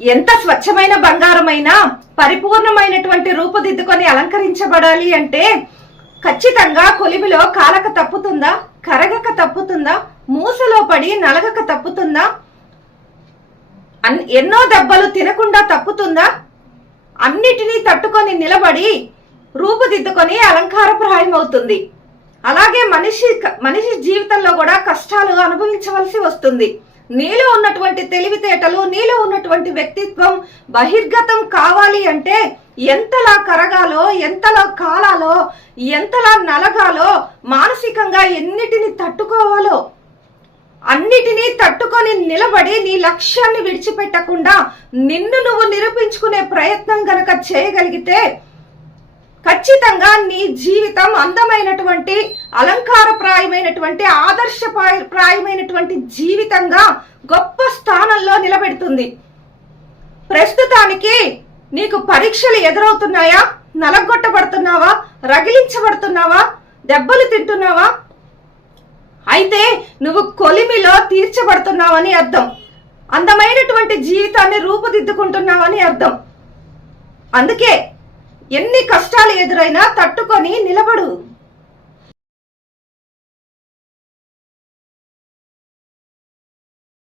ఎంత స్వచ్ఛమైన బంగారమైనా పరిపూర్ణమైనటువంటి రూపుదిద్దుకొని అలంకరించబడాలి అంటే ఖచ్చితంగా కొలిమిలో కాలక తప్పుతుందా, కరగక తప్పుతుందా, మూసలో పడి నలగక తప్పుతుందా, ఎన్నో దెబ్బలు తినకుండా తప్పుతుందా? అన్నిటినీ తట్టుకొని నిలబడి రూపుదిద్దుకొని అలంకారప్రాయం అవుతుంది. అలాగే మనిషి జీవితంలో కూడా కష్టాలు అనుభవించవలసి వస్తుంది. నీలో ఉన్నటువంటి తెలివితేటలు, నీలో ఉన్నటువంటి వ్యక్తిత్వం బహిర్గతం కావాలి అంటే ఎంతలా కరగాలో, ఎంతలా కాలాలో, ఎంతలా నలగాలో, మానసికంగా ఎన్నిటిని తట్టుకోవాలో అన్నిటినీ తట్టుకొని నిలబడి నీ లక్ష్యాన్ని విడిచిపెట్టకుండా నిన్ను నువ్వు నిరూపించుకునే ప్రయత్నం గనక చేయగలిగితే ఖచ్చితంగా నీ జీవితం అందమైనటువంటి, అలంకారప్రాయమైనటువంటి, ఆదర్శప్రాయమైనటువంటి జీవితంగా గొప్ప స్థానంలో నిలబెడుతుంది. ప్రస్తుతానికి నీకు పరీక్షలు ఎదురవుతున్నాయా? నలగొట్టబడుతున్నావా? రగిలించబడుతున్నావా? దెబ్బలు తింటున్నావా? అయితే నువ్వు కొలిమిలో తీర్చబడుతున్నావని అర్థం. అందమైనటువంటి జీవితాన్ని రూపుదిద్దుకుంటున్నావని అర్థం. అందుకే ఎన్ని కష్టాలు ఎదురైనా తట్టుకొని నిలబడు.